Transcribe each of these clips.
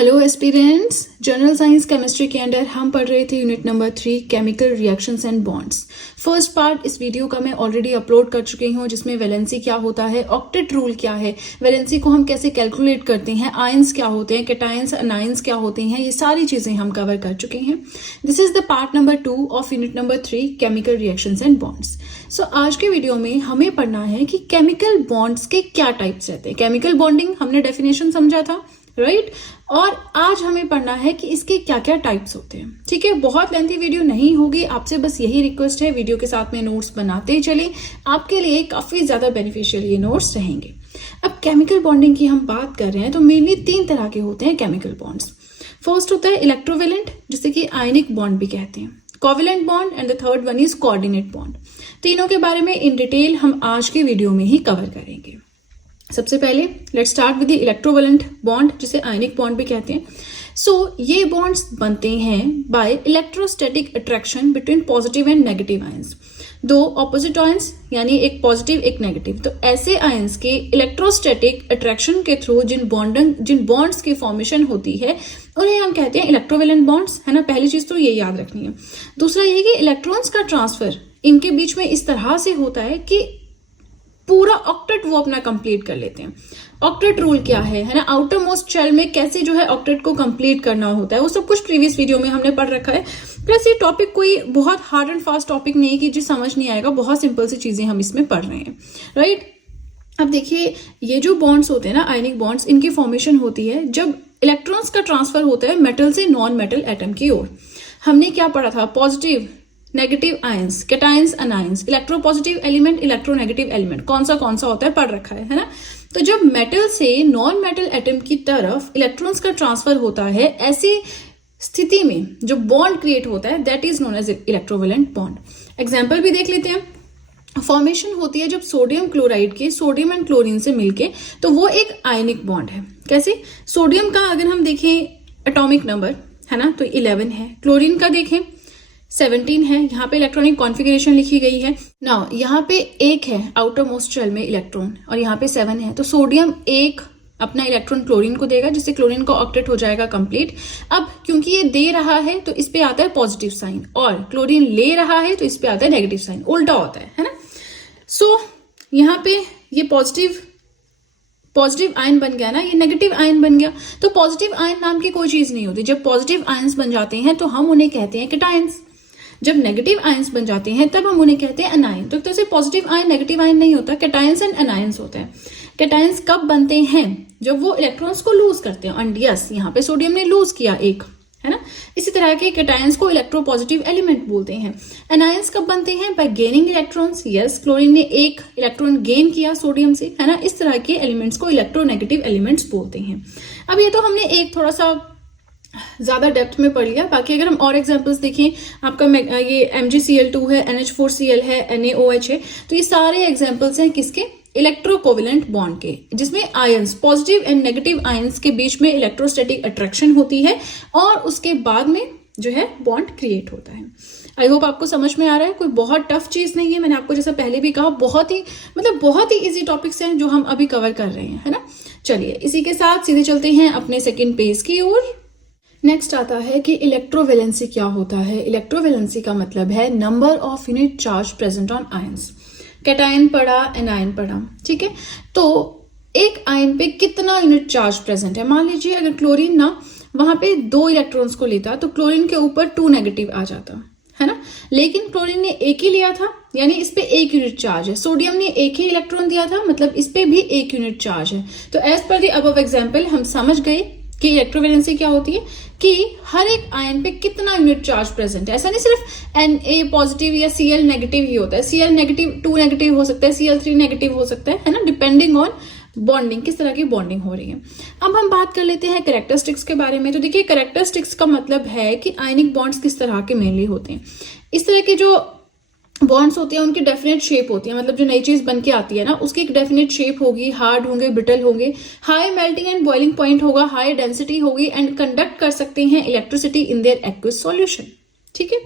Hello aspirants, general science chemistry के under हम पढ़ रहे थे unit number 3 chemical reactions and bonds. First part इस वीडियो का मैं ऑलरेडी अपलोड कर चुकी हूँ, जिसमें वैलेंसी क्या होता है, ऑक्टेट रूल क्या है, वैलेंसी को हम कैसे कैलकुलेट करते हैं, आयंस क्या होते हैं, कैटायंस अनायंस क्या होते हैं, ये सारी चीजें हम कवर कर चुके हैं। This is the part number 2 of unit number 3 chemical reactions and bonds. So आज के वीडियो में हमें पढ़ना है कि केमिकल बॉन्ड्स के क्या टाइप्स रहते हैं। केमिकल बॉन्डिंग हमने डेफिनेशन समझा था, राइट? और आज हमें पढ़ना है कि इसके क्या क्या टाइप्स होते हैं। ठीक है, बहुत लेंथी वीडियो नहीं होगी, आपसे बस यही रिक्वेस्ट है, वीडियो के साथ में नोट्स बनाते चले, आपके लिए काफी ज्यादा बेनिफिशियल ये नोट्स रहेंगे। अब केमिकल बॉन्डिंग की हम बात कर रहे हैं तो मेनली 3 तरह के होते हैं केमिकल बॉन्ड्स। फर्स्ट होता है इलेक्ट्रोवेलेंट, जिसे कि आयनिक बॉन्ड भी कहते हैं, covalent bond and the third one is coordinate bond. तीनों के बारे में इन डिटेल हम आज के वीडियो में ही कवर करेंगे। सबसे पहले let's start with the electrovalent bond, जिसे आयनिक बॉन्ड भी कहते हैं। सो ये बॉन्ड्स बनते हैं by electrostatic attraction between positive and negative ions. दो ऑपोजिट आयंस, यानी एक पॉजिटिव एक नेगेटिव, तो ऐसे आयंस के इलेक्ट्रोस्टैटिक अट्रैक्शन के थ्रू जिन बॉन्ड्स की फॉर्मेशन होती है उन्हें हम कहते हैं इलेक्ट्रोवेलेंट बॉन्ड्स, है ना। पहली चीज तो ये याद रखनी है। दूसरा ये कि इलेक्ट्रॉन्स का ट्रांसफर इनके बीच में इस तरह से होता है कि पूरा ऑक्टेट वो अपना कंप्लीट कर लेते हैं। ऑक्टेट रूल क्या है ना, आउटर मोस्ट शेल में कैसे जो है ऑक्टेट को कंप्लीट करना होता है, वो सब कुछ प्रीवियस वीडियो में हमने पढ़ रखा है। प्लस ये टॉपिक कोई बहुत हार्ड एंड फास्ट टॉपिक नहीं है कि जो समझ नहीं आएगा, बहुत सिंपल सी चीजें हम इसमें पढ़ रहे हैं, राइट। अब देखिए, ये जो बॉन्ड्स होते हैं ना, आयनिक बॉन्ड्स, इनकी फॉर्मेशन होती है जब इलेक्ट्रॉन्स का ट्रांसफर होता है मेटल से नॉन मेटल एटम की ओर। हमने क्या पढ़ा था, positive negative ions, cations anions, electropositive element, electronegative element, कौन सा होता है पढ़ रखा है ना। तो जब मेटल से नॉन मेटल एटम की तरफ इलेक्ट्रॉन्स का ट्रांसफर होता है, ऐसी स्थिति में जो बॉन्ड क्रिएट होता है that is known as electrovalent bond. Example भी देख लेते हैं। फॉर्मेशन होती है जब सोडियम क्लोराइड के सोडियम एंड क्लोरीन से मिलके, तो वो एक आयनिक बॉन्ड है। कैसे? सोडियम का अगर हम देखें एटॉमिक नंबर, है ना, तो 11 है। क्लोरीन का देखें 17 है। यहाँ पे इलेक्ट्रॉनिक कॉन्फ़िगरेशन लिखी गई है ना। यहाँ पे 1 है आउटर मोस्ट शेल में इलेक्ट्रॉन, और यहाँ पे 7 है। तो सोडियम 1 अपना इलेक्ट्रॉन क्लोरीन को देगा, जिससे क्लोरीन का ऑक्टेट हो जाएगा कंप्लीट। अब क्योंकि ये दे रहा है तो इस पे आता है पॉजिटिव साइन, और क्लोरीन ले रहा है तो इस पे आता है नेगेटिव साइन, उल्टा होता है ना। सो यहाँ पे ये पॉजिटिव आयन बन गया ना, ये नेगेटिव आयन बन गया। तो पॉजिटिव आयन नाम की कोई चीज नहीं होती। जब पॉजिटिव आयन्स बन जाते हैं तो हम उन्हें कहते हैं कैटायंस। जब नेगेटिव आयंस बन जाते हैं तब हम उन्हें कहते हैं अनायन। तो एक तरह से पॉजिटिव आयन नेगेटिव आयन नहीं होता, कैटायंस एंड अनायंस होते हैं। कैटायंस कब बनते हैं? जब वो इलेक्ट्रॉन्स को लूज करते हैं। एंड यस, यहाँ पे सोडियम ने लूज किया 1, है ना। इसी तरह के कैटायंस को इलेक्ट्रोपॉजिटिव एलिमेंट बोलते हैं। अनायंस कब बनते हैं? Bye gaining electrons. Yes, chlorine ने 1 इलेक्ट्रॉन गेन किया सोडियम से, है ना। इस तरह के एलिमेंट्स को इलेक्ट्रोनेगेटिव एलिमेंट्स बोलते हैं। अब ये तो हमने एक थोड़ा सा ज्यादा डेप्थ में पढ़ लिया। बाकी अगर हम और एग्जांपल्स देखें, आपका ये MgCl2 है, NH4Cl है, NaOH है, तो ये सारे एग्जांपल्स हैं किसके? इलेक्ट्रोकोवेलेंट बॉन्ड के, जिसमें ions, positive and negative ions के बीच में इलेक्ट्रोस्टैटिक अट्रैक्शन होती है और उसके बाद में जो है बॉन्ड क्रिएट होता है। आई होप आपको समझ में आ रहा है। कोई बहुत टफ चीज नहीं है। मैंने आपको जैसा पहले भी कहा, बहुत ही इजी टॉपिक्स हैं जो हम अभी कवर कर रहे हैं, है ना। चलिए, इसी के साथ सीधे चलते हैं अपने सेकेंड पेज की ओर। नेक्स्ट आता है कि इलेक्ट्रोवेलेंसी क्या होता है। इलेक्ट्रोवेलेंसी का मतलब है number of unit charge present on ions. Cation पढ़ा, एनायन पढ़ा, ठीक है। तो एक आयन पे कितना यूनिट चार्ज प्रेजेंट है। मान लीजिए अगर क्लोरीन ना वहां पे 2 इलेक्ट्रॉन्स को लेता तो क्लोरीन के ऊपर 2 नेगेटिव आ जाता, है ना। लेकिन क्लोरीन ने 1 ही लिया था, यानी इस पे 1 यूनिट चार्ज है। सोडियम ने 1 ही इलेक्ट्रॉन दिया था, मतलब इस पे भी 1 यूनिट चार्ज है। तो as per the above example हम समझ गए कि इलेक्ट्रोवेलेंसी क्या होती है, कि हर एक आयन पे कितना यूनिट चार्ज प्रेजेंट है। ऐसा नहीं सिर्फ Na पॉजिटिव या Cl नेगेटिव ही होता है। Cl नेगेटिव 2 नेगेटिव हो सकता है, Cl3 नेगेटिव हो सकता है ना, डिपेंडिंग ऑन बॉन्डिंग, किस तरह की बॉन्डिंग हो रही है। अब हम बात कर लेते हैं कैरेक्टरिस्टिक्स के बारे में। तो देखिए, कैरेक्टरिस्टिक्स का मतलब है कि आयनिक बॉन्ड्स किस तरह के मेनली होते हैं। इस तरह के जो बॉन्ड्स होते हैं उनकी डेफिनेट शेप होती है, मतलब जो नई चीज बन के आती है ना, उसकी एक डेफिनेट शेप होगी, हार्ड होंगे, ब्रिटल होंगे, high melting and boiling point होगा, हाई डेंसिटी होगी, एंड कंडक्ट कर सकते हैं electricity in their aqueous solution. ठीक है,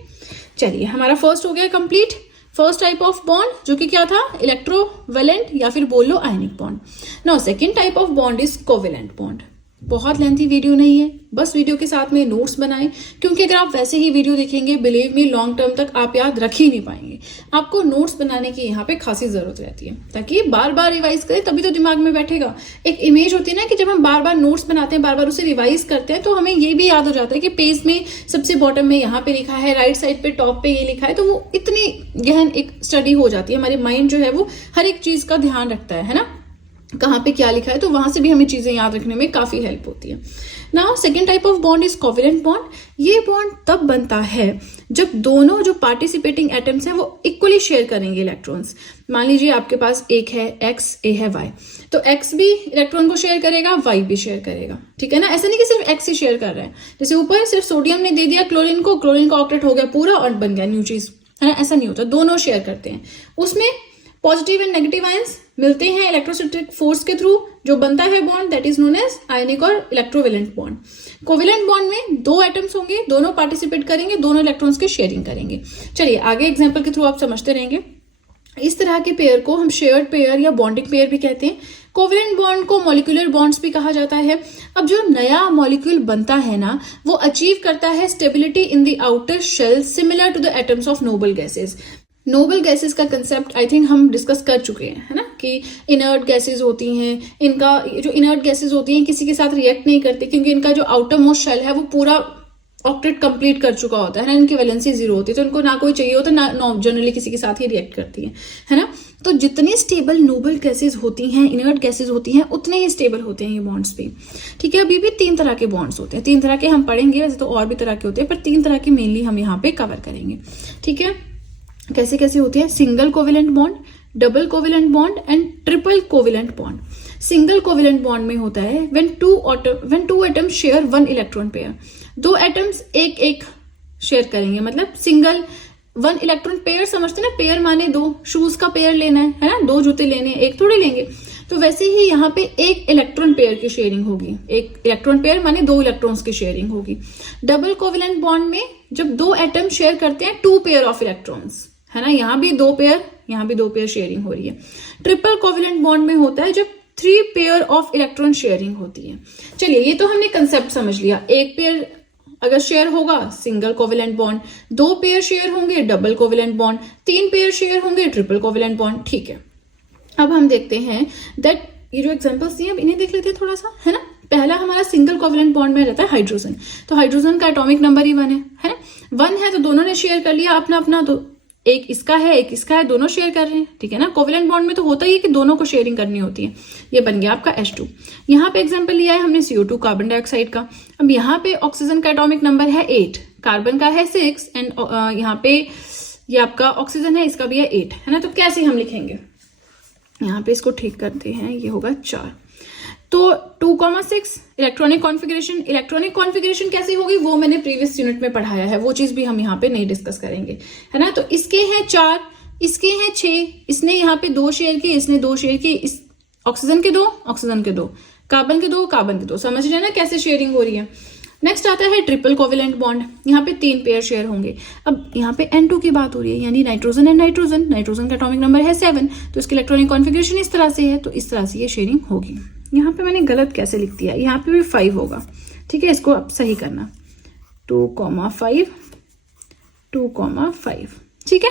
चलिए, हमारा फर्स्ट हो गया complete. First type of bond जो कि क्या था, इलेक्ट्रोवेलेंट या फिर बोल लो ionic bond. Now second type of bond is covalent bond. बहुत लेंथी वीडियो नहीं है, बस वीडियो के साथ में नोट्स बनाएं, क्योंकि अगर आप वैसे ही वीडियो देखेंगे बिलीव मी लॉन्ग टर्म तक आप याद रख ही नहीं पाएंगे। आपको नोट्स बनाने की यहाँ पे खासी जरूरत रहती है, ताकि बार बार रिवाइज करें तभी तो दिमाग में बैठेगा। एक इमेज होती है ना कि जब हम बार बार नोट्स बनाते हैं, बार बार उसे रिवाइज करते हैं, तो हमें ये भी याद हो जाता है कि पेज में सबसे बॉटम में यहाँ पे लिखा है, राइट साइड पे टॉप पे ये लिखा है, तो वो इतनी गहन एक स्टडी हो जाती है। हमारे माइंड जो है वो हर एक चीज का ध्यान रखता है ना, कहाँ पे क्या लिखा है, तो वहां से भी हमें चीजें याद रखने में काफी हेल्प होती है। Now second type of bond is covalent bond. ये बॉन्ड तब बनता है जब दोनों जो पार्टिसिपेटिंग एटम्स हैं वो इक्वली शेयर करेंगे इलेक्ट्रॉन्स। मान लीजिए आपके पास एक है एक्स, ए है वाई, तो एक्स भी इलेक्ट्रॉन को शेयर करेगा, वाई भी शेयर करेगा, ठीक है ना। ऐसा नहीं कि सिर्फ एक्स ही शेयर कर रहा है, जैसे ऊपर सिर्फ सोडियम ने दे दिया क्लोरीन को, क्लोरीन का ऑक्टेट हो गया पूरा और बन गया न्यू चीज, है ना। ऐसा नहीं होता, दोनों शेयर करते हैं। उसमें पॉजिटिव एंड नेगेटिव आयंस मिलते हैं इलेक्ट्रोस्टैटिक फोर्स के थ्रू, जो बनता है bond that is known as ionic और इलेक्ट्रोवेलेंट बॉन्ड। कोवेलेंट बॉन्ड में दो एटम्स होंगे, दोनों पार्टिसिपेट करेंगे, दोनों इलेक्ट्रॉन्स की शेयरिंग करेंगे। चलिए आगे एग्जांपल के थ्रू आप समझते रहेंगे। इस तरह के पेयर को हम शेयर्ड पेयर या बॉन्डिंग पेयर भी कहते हैं। कोवेलेंट बॉन्ड को मॉलिक्यूलर बॉन्ड्स भी कहा जाता है। अब जो नया मॉलिक्यूल बनता है ना, वो अचीव करता है stability in the outer shell similar to the atoms of noble gases. Noble gases का कंसेप्ट आई थिंक हम डिस्कस कर चुके हैं, है ना, कि इनर्ट गैसेस होती हैं, इनका जो इनर्ट गैसेस होती हैं किसी के साथ रिएक्ट नहीं करती, क्योंकि इनका जो आउटर मोस्ट शेल है वो पूरा ऑक्टेट कंप्लीट कर चुका होता है ना, इनकी वैलेंसी 0 होती है, तो इनको ना कोई चाहिए होता, ना जनरली किसी के साथ ही रिएक्ट करती है ना। तो जितनी स्टेबल नोबल गैसेस होती हैं, इनर्ट गैसेस होती हैं, उतने ही स्टेबल होते हैं ये बॉन्ड्स भी, ठीक है। अभी भी 3 तरह के बॉन्ड्स होते हैं, 3 तरह के हम पढ़ेंगे, वैसे तो और भी तरह के होते हैं, पर 3 तरह के मेनली हम यहाँ पे कवर करेंगे, ठीक है। कैसे कैसे होती है? Single covalent bond, double covalent bond and triple covalent bond. Single covalent bond में होता है when two atoms share one electron pair, 2 atoms एक एक शेयर करेंगे, मतलब सिंगल 1 इलेक्ट्रॉन पेयर समझते ना, पेयर माने 2 शूज का पेयर लेना है ना, 2 जूते लेने, एक थोड़े लेंगे। तो वैसे ही यहाँ पे एक इलेक्ट्रॉन पेयर की शेयरिंग होगी, एक इलेक्ट्रॉन पेयर माने 2 इलेक्ट्रॉन्स की शेयरिंग होगी। डबल कोवेलेंट बॉन्ड में जब 2 एटम शेयर करते हैं 2 पेयर ऑफ इलेक्ट्रॉन्स, है ना, यहाँ भी 2 पेयर, यहाँ भी 2 पेयर शेयरिंग हो रही है। ट्रिपल कोवेलेंट बॉन्ड में होता है जब 3 पेयर ऑफ इलेक्ट्रॉन शेयरिंग होती है। चलिए ये तो हमने कंसेप्ट समझ लिया। एक पेयर अगर शेयर होगा single covalent bond, 2 pair share होंगे double covalent bond, 3 pair share होंगे ट्रिपल कोवेलेंट बॉन्ड, ठीक है। अब हम देखते हैं दैट ये जो एग्जांपल्स दिए अब इन्हें देख लेते हैं थोड़ा सा, है ना। पहला हमारा सिंगल कोवेलेंट बॉन्ड में रहता है हाइड्रोजन, तो हाइड्रोजन का एटॉमिक नंबर ही 1 है ना। 1 है तो दोनों ने शेयर कर लिया अपना अपना, तो एक इसका है एक इसका है, दोनों शेयर कर रहे हैं, ठीक है ना। कोवेलेंट बॉन्ड में तो होता ही है कि दोनों को शेयरिंग करनी होती है। ये बन गया आपका H2। यहाँ पे एग्जांपल लिया है हमने CO2 कार्बन डाइऑक्साइड का। अब यहाँ पे ऑक्सीजन का एटॉमिक नंबर है 8, कार्बन का है 6 एंड यहाँ पे ये आपका ऑक्सीजन है, इसका भी है 8, है ना। तो कैसे हम लिखेंगे, यहाँ पे इसको ठीक करते हैं, ये होगा 4। तो 2,6 इलेक्ट्रॉनिक कॉन्फ़िगरेशन कैसे होगी वो मैंने प्रीवियस यूनिट में पढ़ाया है, वो चीज भी हम यहाँ पे नहीं डिस्कस करेंगे, है ना। तो इसके हैं 4, इसके हैं 6, इसने यहाँ पे 2 शेयर किए, इसने 2 शेयर किए, इस ऑक्सीजन के 2, ऑक्सीजन के 2, कार्बन के 2, कार्बन के 2, समझ रहे हैं ना कैसे शेयरिंग हो रही है। नेक्स्ट आता है ट्रिपल कोवेलेंट बॉन्ड, यहाँ पे 3 पेयर शेयर होंगे। अब यहाँ पे N2 की बात हो रही है, यानी नाइट्रोजन एंड नाइट्रोजन, नाइट्रोजन का एटॉमिक नंबर है 7, तो इसकी इलेक्ट्रॉनिक कॉन्फ़िगरेशन इस तरह से है, तो इस तरह से ये शेयरिंग होगी। यहाँ पे मैंने गलत कैसे लिख दिया, यहाँ पे भी 5 होगा, ठीक है, इसको आप सही करना, 2,5, 2,5, ठीक है,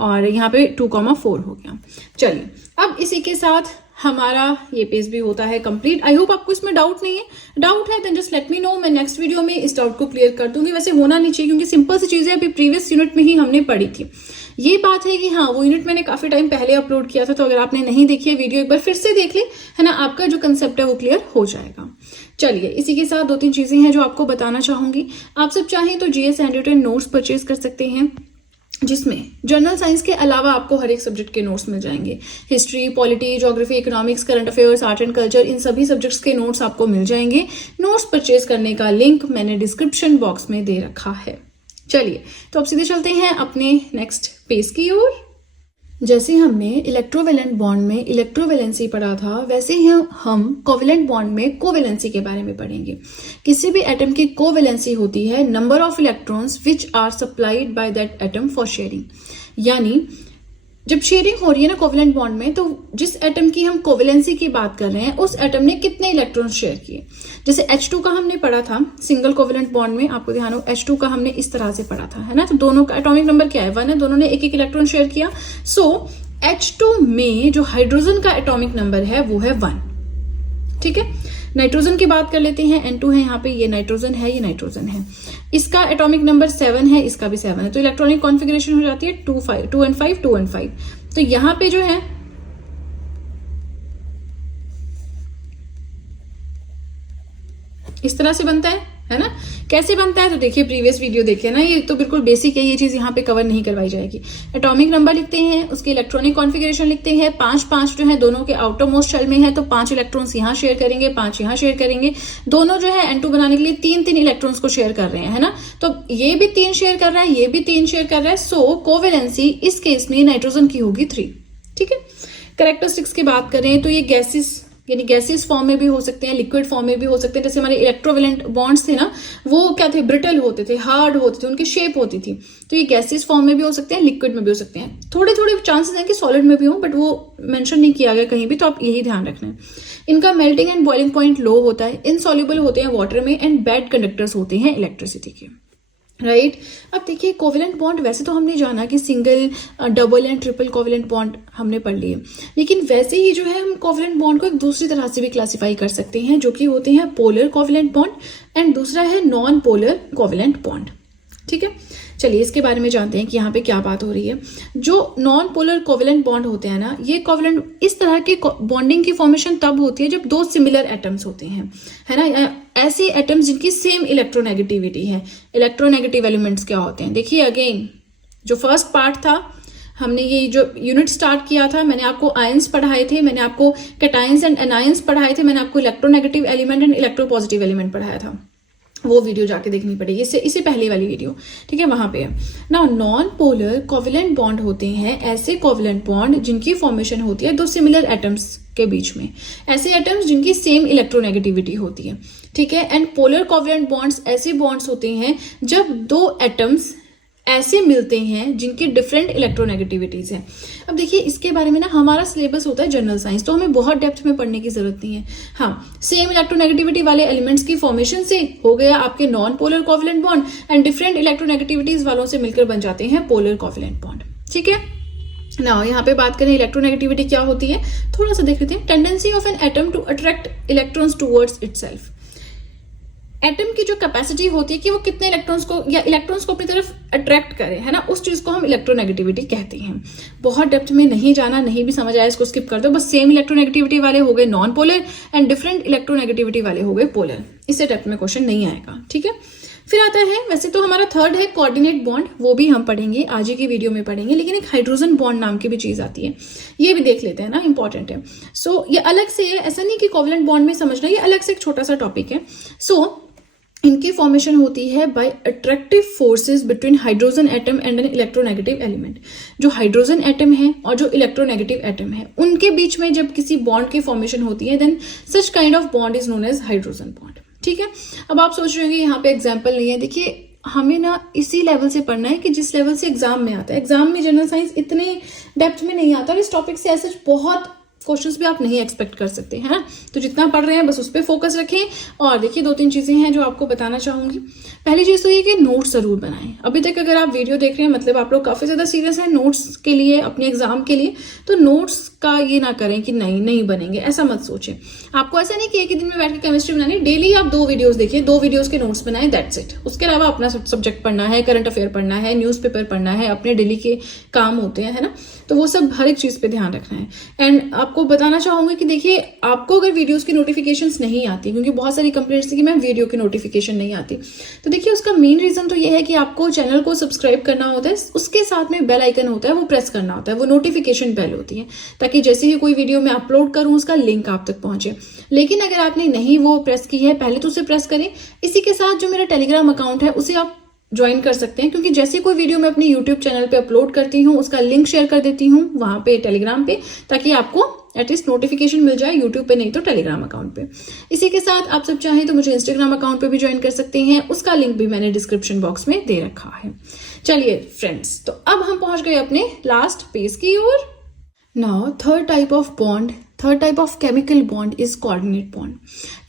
और यहाँ पे 2,4 हो गया। चलिए अब इसी के साथ हमारा ये पेज भी होता है कंप्लीट। आई होप आपको इसमें डाउट नहीं है, डाउट है then just let me know, मैं नेक्स्ट वीडियो में इस डाउट को क्लियर कर दूंगी। वैसे होना नहीं चाहिए क्योंकि सिंपल सी चीजें अभी प्रीवियस यूनिट में ही हमने पढ़ी थी। ये बात है कि हाँ वो यूनिट मैंने काफी टाइम पहले अपलोड किया था, तो अगर आपने नहीं देखी है वीडियो एक बार फिर से देख ले, है ना, आपका जो कंसेप्ट है वो क्लियर हो जाएगा। चलिए इसी के साथ 2-3 चीजें हैं जो आपको बताना चाहूंगी। आप सब चाहें तो GS हैंडरिटन नोट्स परचेज कर सकते हैं, जिसमें जनरल साइंस के अलावा आपको हर एक सब्जेक्ट के नोट्स मिल जाएंगे। History, polity, geography, economics, current affairs, art and culture, इन सभी सब्जेक्ट्स के नोट्स आपको मिल जाएंगे। नोट्स परचेज करने का लिंक मैंने डिस्क्रिप्शन बॉक्स में दे रखा है। चलिए तो अब सीधे चलते हैं अपने नेक्स्ट पेज की ओर। जैसे हमने इलेक्ट्रोवेलेंट बॉन्ड में इलेक्ट्रोवेलेंसी पढ़ा था, वैसे ही हम कोवेलेंट बॉन्ड में कोवेलेंसी के बारे में पढ़ेंगे। किसी भी एटम की कोवेलेंसी होती है number of electrons which are supplied by that atom for sharing, यानी जब शेयरिंग हो रही है ना कोवेलेंट बॉन्ड में, तो जिस एटम की हम कोवेलेंसी की बात कर रहे हैं उस एटम ने कितने इलेक्ट्रॉन शेयर किए। जैसे H2 का हमने पढ़ा था सिंगल कोवेलेंट बॉन्ड में, आपको ध्यान हो H2 का हमने इस तरह से पढ़ा था, है ना। तो दोनों का एटॉमिक नंबर क्या है, 1 है, दोनों ने एक एक इलेक्ट्रॉन शेयर किया। सो H2 में जो हाइड्रोजन का एटॉमिक नंबर है वो है 1, ठीक है। नाइट्रोजन की बात कर लेते हैं, N2 है यहाँ पे, ये नाइट्रोजन है, ये नाइट्रोजन है, इसका एटॉमिक नंबर 7 है, इसका भी 7 है। तो इलेक्ट्रॉनिक कॉन्फ़िगरेशन हो जाती है 2 and 5 2 and 5। तो यहां पे जो है इस तरह से बनता है ना। कैसे बनता है तो देखिए प्रीवियस वीडियो देखिए ना, ये तो बिल्कुल बेसिक है, ये चीज यहाँ पे कवर नहीं करवाई जाएगी। एटॉमिक नंबर लिखते हैं, उसके इलेक्ट्रॉनिक कॉन्फ़िगरेशन लिखते हैं, 5 जो है दोनों के आउटर मोस्ट शेल में है, तो 5 इलेक्ट्रॉन्स यहाँ शेयर करेंगे, 5 यहाँ शेयर करेंगे। दोनों जो है N2 बनाने के लिए 3 इलेक्ट्रॉन्स को शेयर कर रहे हैं, है ना। तो ये भी 3 शेयर कर रहा है, ये भी 3 शेयर कर रहा है। सो कोवेलेंसी इस केस में नाइट्रोजन की होगी 3, ठीक है। कैरेक्टरिस्टिक्स की बात करें तो ये गैसेस यानी गैसेस फॉर्म में भी हो सकते हैं, लिक्विड फॉर्म में भी हो सकते हैं। जैसे हमारे इलेक्ट्रोवेलेंट बॉन्ड्स थे ना, वो क्या थे, ब्रिटल होते थे, हार्ड होते थे, उनकी शेप होती थी। तो ये गैसेस फॉर्म में भी हो सकते हैं, लिक्विड में भी हो सकते हैं। थोड़े थोड़े चांसेस हैं कि सॉलिड में भी हो, बट वो मेंशन नहीं किया गया कहीं भी, तो आप यही ध्यान रखना है। इनका मेल्टिंग एंड बॉइलिंग पॉइंट लो होता है, इनसॉल्युबल होते हैं वाटर में, एंड बैड कंडक्टर्स होते हैं इलेक्ट्रिसिटी के, राइट। अब देखिए कोवेलेंट बॉन्ड वैसे तो हमने जाना कि single, double and triple covalent bond हमने पढ़ लिए, लेकिन वैसे ही जो है हम कोवेलेंट बॉन्ड को एक दूसरी तरह से भी क्लासिफाई कर सकते हैं, जो कि होते हैं पोलर कोवेलेंट बॉन्ड एंड दूसरा है नॉन पोलर कोवेलेंट बॉन्ड, ठीक है। चलिए इसके बारे में जानते हैं कि यहाँ पे क्या बात हो रही है। जो नॉन पोलर कोवेलेंट बॉन्ड होते हैं ना, ये कोवेलेंट इस तरह के बॉन्डिंग की फॉर्मेशन तब होती है जब 2 सिमिलर एटम्स होते हैं, है ना। ऐसे एटम्स जिनकी सेम इलेक्ट्रोनेगेटिविटी है। इलेक्ट्रोनेगेटिव एलिमेंट्स क्या होते हैं, देखिए अगेन जो फर्स्ट पार्ट था, हमने ये जो यूनिट स्टार्ट किया था, मैंने आपको आयंस पढ़ाए थे, मैंने आपको कैटायंस एंड एनायंस पढ़ाए थे, मैंने आपको electronegative element and electropositive element पढ़ाया था। वो वीडियो जाके देखनी पड़ेगी, इससे पहले वाली वीडियो, ठीक है, वहां पे है ना। नॉन पोलर कोवेलेंट बॉन्ड होते हैं ऐसे कोवेलेंट बॉन्ड जिनकी फॉर्मेशन होती है 2 सिमिलर एटम्स के बीच में, ऐसे एटम्स जिनकी सेम इलेक्ट्रोनेगेटिविटी होती है, ठीक है। एंड पोलर कोवेलेंट बॉन्ड्स ऐसे बॉन्ड्स होते हैं जब 2 एटम्स ऐसे मिलते हैं जिनकी डिफरेंट इलेक्ट्रोनेगेटिविटीज है। अब देखिए इसके बारे में ना हमारा सिलेबस होता है जनरल साइंस, तो हमें बहुत डेप्थ में पढ़ने की जरूरत नहीं है। हाँ, सेम इलेक्ट्रोनेगेटिविटी वाले एलिमेंट्स की फॉर्मेशन से हो गया आपके non polar covalent bond, and different electronegativities वालों से मिलकर बन जाते हैं पोलर कोवेलेंट बॉन्ड, ठीक है ना। यहाँ पे बात करें इलेक्ट्रोनेगेटिविटी क्या होती है, थोड़ा सा देख लेते हैं। Tendency of an atom to attract electrons towards itself. Atom की जो कैपेसिटी होती है कि वो कितने इलेक्ट्रॉन्स को या इलेक्ट्रॉन्स को अपनी तरफ अट्रैक्ट करे, है ना, उस चीज को हम इलेक्ट्रोनेगेटिविटी कहते हैं। बहुत डेप्थ में नहीं जाना, नहीं भी समझ आया इसको स्किप कर दो। बस सेम इलेक्ट्रोनेगेटिविटी वाले हो गए non polar and different electronegativity वाले हो गए पोलर। इससे डेप्थ में क्वेश्चन नहीं आएगा, ठीक है। फिर आता है, वैसे तो हमारा थर्ड है कोऑर्डिनेट बॉन्ड, वो भी हम पढ़ेंगे, आज ही की वीडियो में पढ़ेंगे, लेकिन एक हाइड्रोजन बॉन्ड नाम की भी चीज आती है, ये भी देख लेते हैं ना, इंपॉर्टेंट है। सो ये अलग से है, ऐसा नहीं कि कोवेलेंट बॉन्ड में समझना, ये अलग से एक छोटा सा टॉपिक है। सो इनकी फॉर्मेशन होती है by attractive forces between hydrogen atom and an electronegative element. जो हाइड्रोजन एटम है और जो इलेक्ट्रोनेगेटिव एटम है, उनके बीच में जब किसी बॉन्ड की फॉर्मेशन होती है, then such kind of bond is known as hydrogen bond, ठीक है। अब आप सोच रहे होंगे यहाँ पे एग्जाम्पल नहीं है, देखिए हमें ना इसी लेवल से पढ़ना है कि जिस लेवल से एग्जाम में आता है। एग्जाम में जनरल साइंस इतने डेप्थ में नहीं आता, और इस टॉपिक से ऐसे बहुत क्वेश्चंस भी आप नहीं एक्सपेक्ट कर सकते हैं ना। तो जितना पढ़ रहे हैं बस उस पर फोकस रखें। और देखिए 2-3 चीजें हैं जो आपको बताना चाहूंगी। पहली चीज तो ये कि नोट्स जरूर बनाएं। अभी तक अगर आप वीडियो देख रहे हैं मतलब आप लोग काफी ज्यादा सीरियस हैं नोट्स के लिए, अपने एग्जाम के लिए, तो नोट्स का ये ना करें कि नहीं बनेंगे, ऐसा मत सोचें। आपको ऐसा नहीं कि एक ही दिन में बैठ के केमिस्ट्री बनानी, डेली आप 2 वीडियोस देखिए, 2 वीडियोस के नोट्स बनाएं, दैट्स इट। उसके अलावा अपना सब्जेक्ट पढ़ना है, करंट अफेयर पढ़ना है, न्यूज़पेपर पढ़ना है, अपने डेली के काम होते हैं, है ना, तो वो सब हर एक चीज पे ध्यान रखना है। एंड आपको बताना चाहूंगी कि देखिए आपको अगर वीडियोस की नोटिफिकेशंस नहीं आती, क्योंकि बहुत सारी कंप्लेंट्स थी कि मैम वीडियो की नोटिफिकेशन नहीं आती, तो देखिए उसका मेन रीजन तो ये है कि आपको चैनल को सब्सक्राइब करना होता है, उसके साथ में बेल आइकन होता है, वो प्रेस करना होता है, वो नोटिफिकेशन बेल होती है, ताकि जैसे ही कोई वीडियो मैं अपलोड करूं उसका लिंक आप तक पहुंचे। लेकिन अगर आपने नहीं वो प्रेस की है, पहले तो उसे प्रेस करें। इसी के साथ जो मेरा टेलीग्राम अकाउंट है उसे आप ज्वाइन कर सकते हैं, क्योंकि जैसे कोई वीडियो मैं अपने यूट्यूब चैनल पे अपलोड करती हूँ उसका लिंक शेयर कर देती हूँ वहां पे टेलीग्राम पे, ताकि आपको एटलीस्ट नोटिफिकेशन मिल जाए, यूट्यूब पे नहीं तो टेलीग्राम अकाउंट पे। इसी के साथ आप सब चाहें तो मुझे इंस्टाग्राम अकाउंट पे भी ज्वाइन कर सकते हैं, उसका लिंक भी मैंने डिस्क्रिप्शन बॉक्स में दे रखा है। चलिए फ्रेंड्स, तो अब हम पहुंच गए अपने लास्ट पेज की ओर। Now third type of chemical bond is coordinate bond.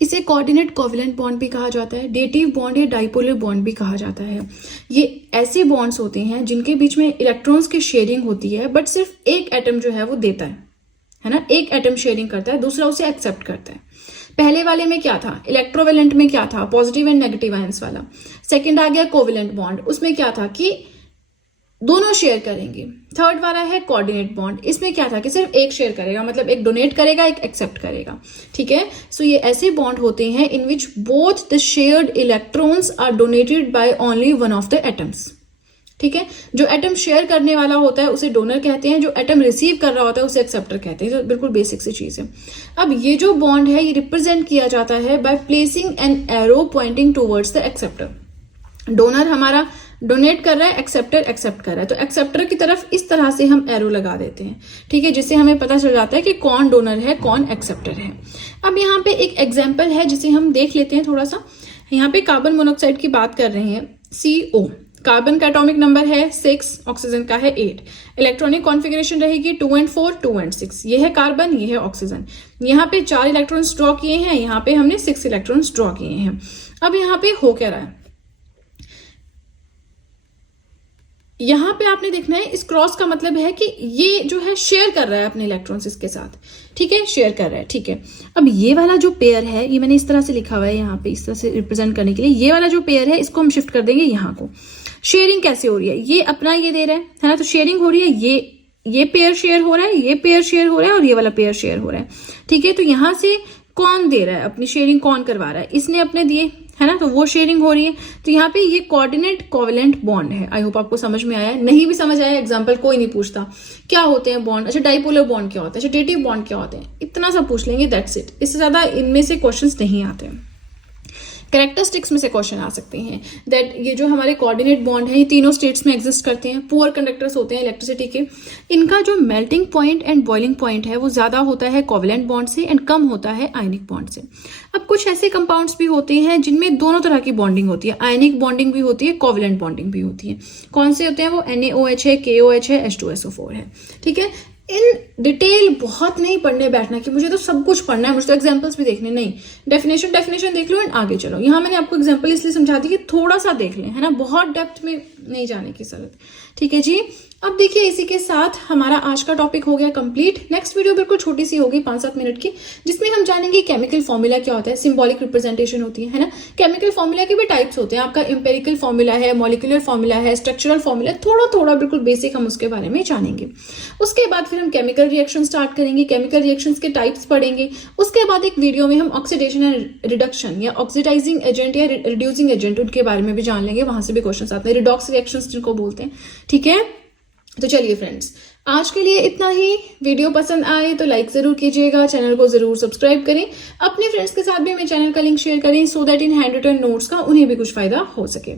इसे कोऑर्डिनेट कोवेलेंट बॉन्ड भी कहा जाता है, डेटिव बॉन्ड या डाइपोलर बॉन्ड भी कहा जाता है। ये ऐसे बॉन्ड्स होते हैं जिनके बीच में इलेक्ट्रॉन्स की शेयरिंग होती है, बट सिर्फ एक एटम जो है वो देता है ना, एक एटम शेयरिंग करता है, दूसरा उसे एक्सेप्ट करता है। पहले वाले में क्या था, इलेक्ट्रोवेलेंट में क्या था, पॉजिटिव एंड नेगेटिव आयंस वाला। सेकंड आ गया कोवेलेंट बॉन्ड, उसमें क्या था कि दोनों शेयर करेंगे। थर्ड वाला है कोऑर्डिनेट बॉन्ड, इसमें क्या था कि सिर्फ एक शेयर करेगा, मतलब एक डोनेट करेगा, एक एक्सेप्ट करेगा। ठीक है, सो ये ऐसे बॉन्ड होते हैं in which both the shared electrons are donated by only one of the atoms. ठीक है, जो एटम शेयर करने वाला होता है उसे डोनर कहते हैं, जो एटम रिसीव कर रहा होता है उसे एक्सेप्टर कहते हैं। तो बिल्कुल बेसिक सी चीज है। अब ये जो बॉन्ड है ये रिप्रेजेंट किया जाता है by placing an arrow pointing towards the acceptor. Donor हमारा डोनेट कर रहा है, एक्सेप्टर एक्सेप्ट कर रहा है, तो एक्सेप्टर की तरफ इस तरह से हम एरो लगा देते हैं। ठीक है, जिससे हमें पता चल जाता है कि कौन डोनर है, कौन एक्सेप्टर है। अब यहाँ पे एक एग्जाम्पल है जिसे हम देख लेते हैं थोड़ा सा। यहाँ पे कार्बन मोनोऑक्साइड की बात कर रहे हैं, CO। कार्बन का एटॉमिक नंबर है 6, ऑक्सीजन का है 8। इलेक्ट्रॉनिक कॉन्फ़िगरेशन रहेगी 2 and 4, 2 and 6। ये है कार्बन, ये है ऑक्सीजन। यहाँ पे 4 इलेक्ट्रॉन्स ड्रॉ किए हैं, यहाँ पे हमने 6 इलेक्ट्रॉन्स ड्रॉ किए हैं। अब यहाँ पे हो क्या रहा है, यहां पे आपने देखना है इस क्रॉस का मतलब है कि ये जो है शेयर कर रहा है अपने इलेक्ट्रॉन्स इसके साथ। ठीक है, शेयर कर रहा है। ठीक है, अब ये वाला जो पेयर है, ये मैंने इस तरह से लिखा हुआ है यहाँ पे, इस तरह से रिप्रेजेंट करने के लिए। ये वाला जो पेयर है इसको हम शिफ्ट कर देंगे यहाँ को। शेयरिंग कैसे हो रही है, ये अपना ये दे रहा है ना, तो शेयरिंग हो रही है। ये पेयर शेयर हो रहा है, ये पेयर शेयर हो रहा है और ये वाला पेयर शेयर हो रहा है। ठीक है, तो यहां से कौन दे रहा है अपनी शेयरिंग, कौन करवा रहा है, इसने अपने दिए है ना, तो वो शेयरिंग हो रही है। तो यहाँ पे ये कोऑर्डिनेट कोवेलेंट बॉन्ड है। आई होप आपको समझ में आया है। नहीं भी समझ आया, एग्जांपल कोई नहीं पूछता क्या होते हैं बॉन्ड, अच्छा डाइपोलर बॉन्ड क्या होता है, अच्छा डेटिव बॉन्ड क्या होते हैं, इतना सा पूछ लेंगे, दैट्स इट। इससे ज्यादा इनमें से क्वेश्चंस नहीं आते हैं। कैरेक्टरिस्टिक्स में से क्वेश्चन आ सकते हैं दैट ये जो हमारे कोऑर्डिनेट बॉन्ड है ये तीनों स्टेट्स में एग्जिस्ट करते हैं, पुअर कंडक्टर्स होते हैं इलेक्ट्रिसिटी के। इनका जो melting point and boiling point है वो ज्यादा होता है कोवेलेंट बॉन्ड से एंड कम होता है आयनिक बॉन्ड से। अब कुछ ऐसे कंपाउंड्स भी होते हैं जिनमें दोनों तरह की बॉन्डिंग होती है, आयनिक बॉन्डिंग भी होती है, कोवेलेंट बॉन्डिंग भी होती है। कौन से होते हैं वो, NaOH है, KOH है, H2SO4 है। ठीक है, इन डिटेल बहुत नहीं पढ़ने बैठना कि मुझे तो सब कुछ पढ़ना है, मुझे तो एग्जांपल्स भी देखने नहीं। डेफिनेशन देख लो एंड आगे चलो। यहाँ मैंने आपको एग्जांपल इसलिए समझा दी कि थोड़ा सा देख लें, है ना, बहुत डेप्थ में नहीं जाने की जरूरत। ठीक है जी, अब देखिए इसी के साथ हमारा आज का टॉपिक हो गया कंप्लीट। नेक्स्ट वीडियो बिल्कुल छोटी सी होगी, 5-7 मिनट की, जिसमें हम जानेंगे केमिकल फॉर्मूला क्या होता है, सिंबॉलिक रिप्रेजेंटेशन होती है ना। केमिकल फॉर्मूला के भी टाइप्स होते हैं, आपका एम्पेरिकल फॉर्मूला है, मॉलिक्यूलर फॉर्मूला है, स्ट्रक्चरल फॉर्मूला, थोड़ा थोड़ा बिल्कुल बेसिक हम उसके बारे में जानेंगे। उसके बाद फिर हम केमिकल रिएक्शन स्टार्ट करेंगे, केमिकल रिएक्शंस के टाइप्स पढ़ेंगे। उसके बाद एक वीडियो में हम ऑक्सीडेशन एंड रिडक्शन या ऑक्सीडाइजिंग एजेंट या रिड्यूसिंग एजेंट उनके बारे में भी जान लेंगे, वहां से भी क्वेश्चन आते हैं, रिडॉक्स रिएक्शंस जिनको बोलते हैं। ठीक है, तो चलिए फ्रेंड्स, आज के लिए इतना ही। वीडियो पसंद आए तो लाइक जरूर कीजिएगा, चैनल को जरूर सब्सक्राइब करें, अपने फ्रेंड्स के साथ भी मेरे चैनल का लिंक शेयर करें सो दैट इन हैंड रिटन नोट्स का उन्हें भी कुछ फायदा हो सके।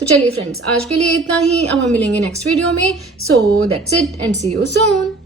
तो चलिए फ्रेंड्स, आज के लिए इतना ही। अब हम मिलेंगे नेक्स्ट वीडियो में। So that's it and see you soon.